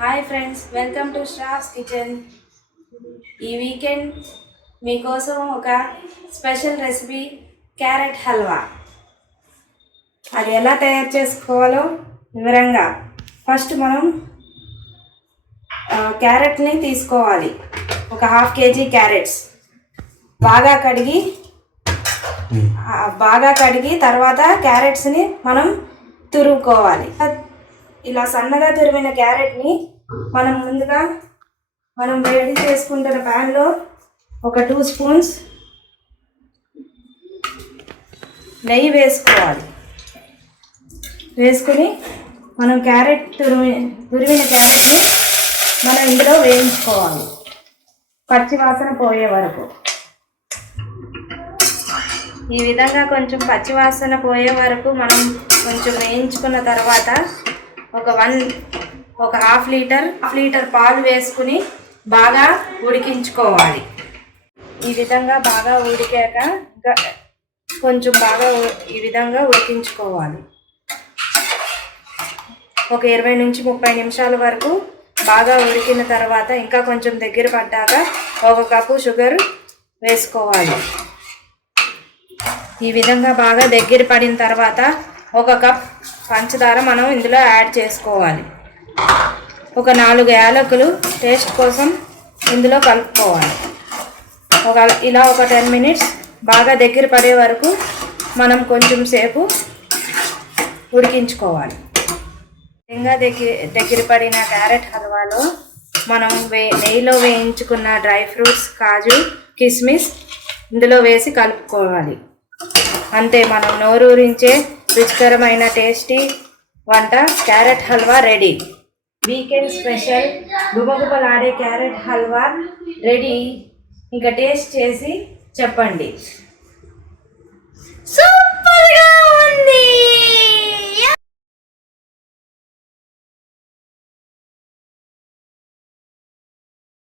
Hi friends welcome to శ్రాస్ kitchen ఈ weekend మీకోసం ఒక స్పెషల్ రెసిపీ క్యారెట్ హల్వా అది ఎలా తయారు చేసుకోవాలో వివరంగా. ఫస్ట్ మనం క్యారెట్ని తీసుకోవాలి. ఒక హాఫ్ కేజీ క్యారెట్స్ బాగా కడిగి బాగా కడిగి తర్వాత క్యారెట్స్ని మనం తురుముకోవాలి. ఇలా సన్నగా తురిమిన క్యారెట్ని మనం ముందుగా మనం వేడి చేసుకుంటున్న ప్యాన్లో ఒక టూ స్పూన్స్ నెయ్యి వేసుకోవాలి. వేసుకుని మనం క్యారెట్ తురిమి తురిమిన క్యారెట్ని మనం ఇందులో వేయించుకోవాలి. పచ్చి వాసన పోయే వరకు. ఈ విధంగా కొంచెం పచ్చి వాసన పోయే వరకు మనం కొంచెం వేయించుకున్న తర్వాత ఒక వన్ ఒక హాఫ్ లీటర్ హాఫ్ లీటర్ పాలు వేసుకుని బాగా ఉడికించుకోవాలి. ఈ విధంగా బాగా ఉడికాక కొంచెం బాగా ఈ విధంగా ఉడికించుకోవాలి. ఒక ఇరవై నుంచి ముప్పై నిమిషాల వరకు బాగా ఉడికిన తర్వాత ఇంకా కొంచెం దగ్గర పడ్డాక ఒక కప్పు షుగర్ వేసుకోవాలి. ఈ విధంగా బాగా దగ్గర పడిన తర్వాత ఒక కప్ పంచదార మనం ఇందులో యాడ్ చేసుకోవాలి. ఒక నాలుగు యాలకులు టేస్ట్ కోసం ఇందులో కలుపుకోవాలి. ఒక ఇలా ఒక టెన్ మినిట్స్ బాగా దగ్గర పడే వరకు మనం కొంచెం సేపు ఉడికించుకోవాలి. ఇంకా దగ్గర దగ్గర పడిన క్యారెట్ హల్వాలో మనం వే నెయ్యిలో వేయించుకున్న డ్రై ఫ్రూట్స్ కాజు కిస్మిస్ ఇందులో వేసి కలుపుకోవాలి. అంతే మనం నోరూరించే రుచికరమైన టేస్టీ వంట. Carrot halwa ready. Weekend special. గుబగుబలాడే carrot halwa ready. ఇంకా టేస్ట్ చేసి చెప్పండి.